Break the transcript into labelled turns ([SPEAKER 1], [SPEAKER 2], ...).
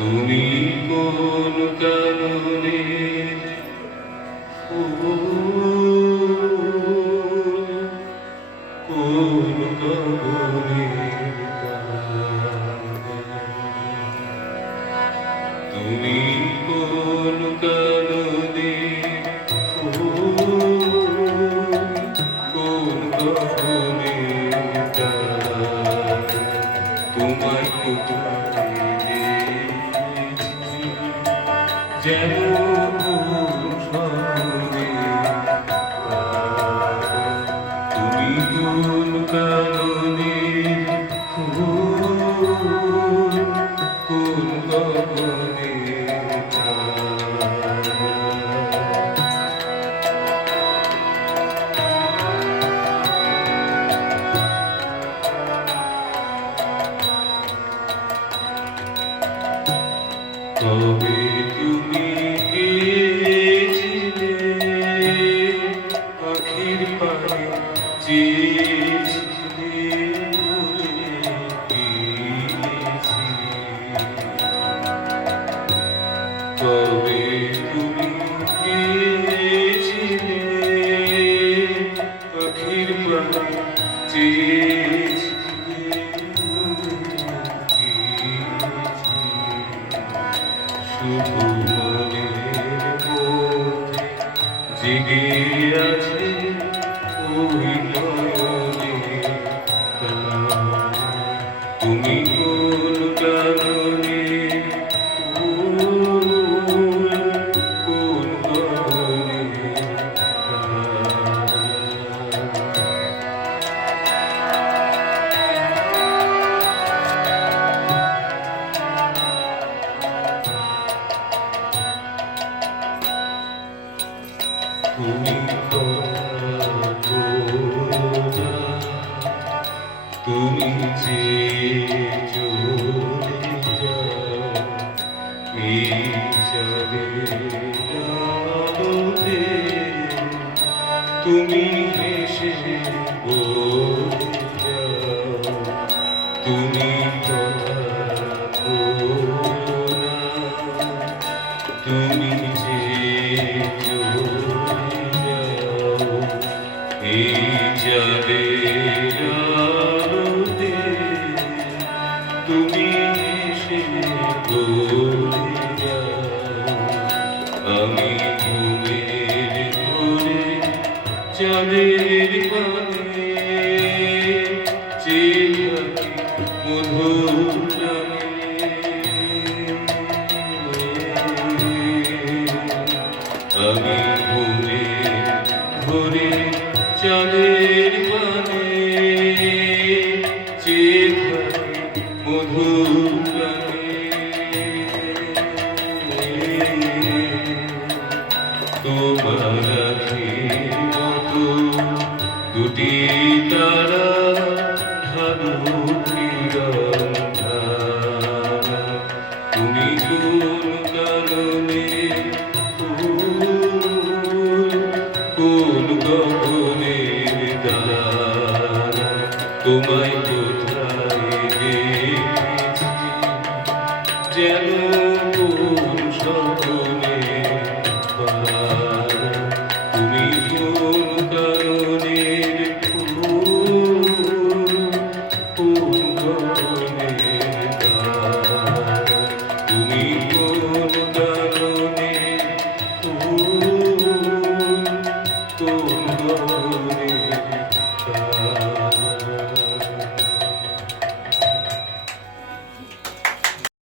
[SPEAKER 1] তুমি কোন কারণে? কোন কারণে? তুমি Jai জেগে আছে ওই নয়নে তুমি যাবে তুমি হেসে তুমি তুমি রাজের পানে মধুর আমি ঘুরে ঘুরে চাঁদের পানে মধুর তোমার ফুটে তারা ভাবুকির তুমি কোন কারণে কোন গগনে তোমায় কোথায় যেন রে।